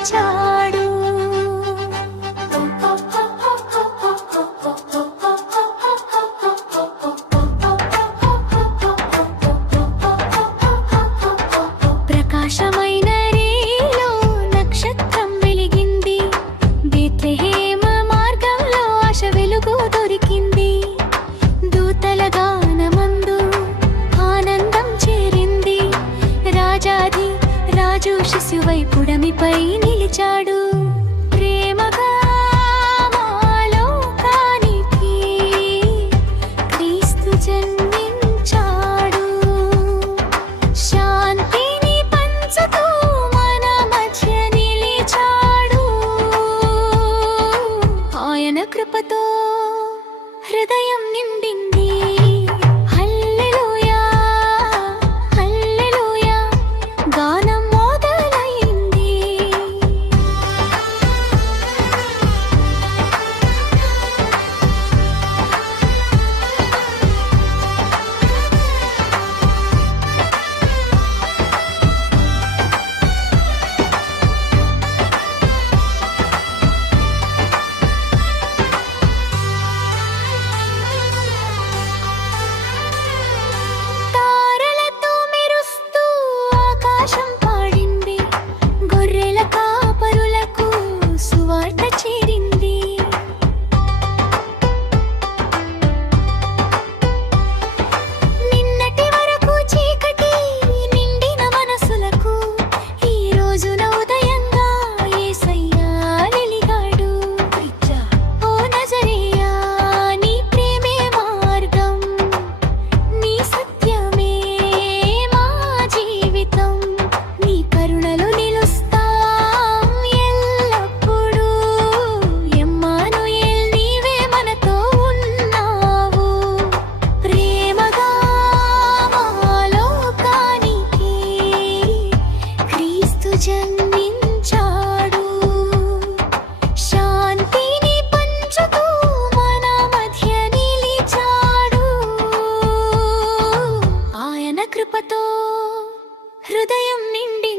జన్మించాడు. ప్రకాశమైన రేలో నక్షత్రం వెలిగింది, బేత్లెహేమ మార్గంలో ఆశ వెలుగు దొరికింది. దూతల గానమందు ఆనందం చేరింది, రాజాది రాజు శిశువై పుడమిపై నిలిచాడు. ప్రేమగా మాలోకానికి క్రీస్తు జన్మించాడు. శాంతిని పంచుతూ మన మధ్య నిలిచాడు. ఆయన కృపతో హృదయం నిండింది. హల్లెలూయా హల్లెలూయా గానం మొదలైంది. తారలతో మెరుస్తూ ఆకాశం పాడింది, గొర్రెల కాపరులకు సువార్త చేరింది. నిన్నటి వరకు చీకటి నిండిన మనసులకు ఈ రోజున ఉదయంగా యేసయ్య వెలిగాడు. ఓ నజరేయా, నీ ప్రేమే మార్గం, నీ సత్యమే మా జీవితం. నీ కరుణలో నిలుస్తాం ఎల్లప్పుడూ. ఎమ్మానుయేల్, నీవే మనతో ఉన్నావు. ప్రేమగా మాలోకానికి క్రీస్తు జన్మించాడు. శాంతిని పంచుతూ మన మధ్య నిలిచాడు. ఆయన కృపతో హృదయం నిండి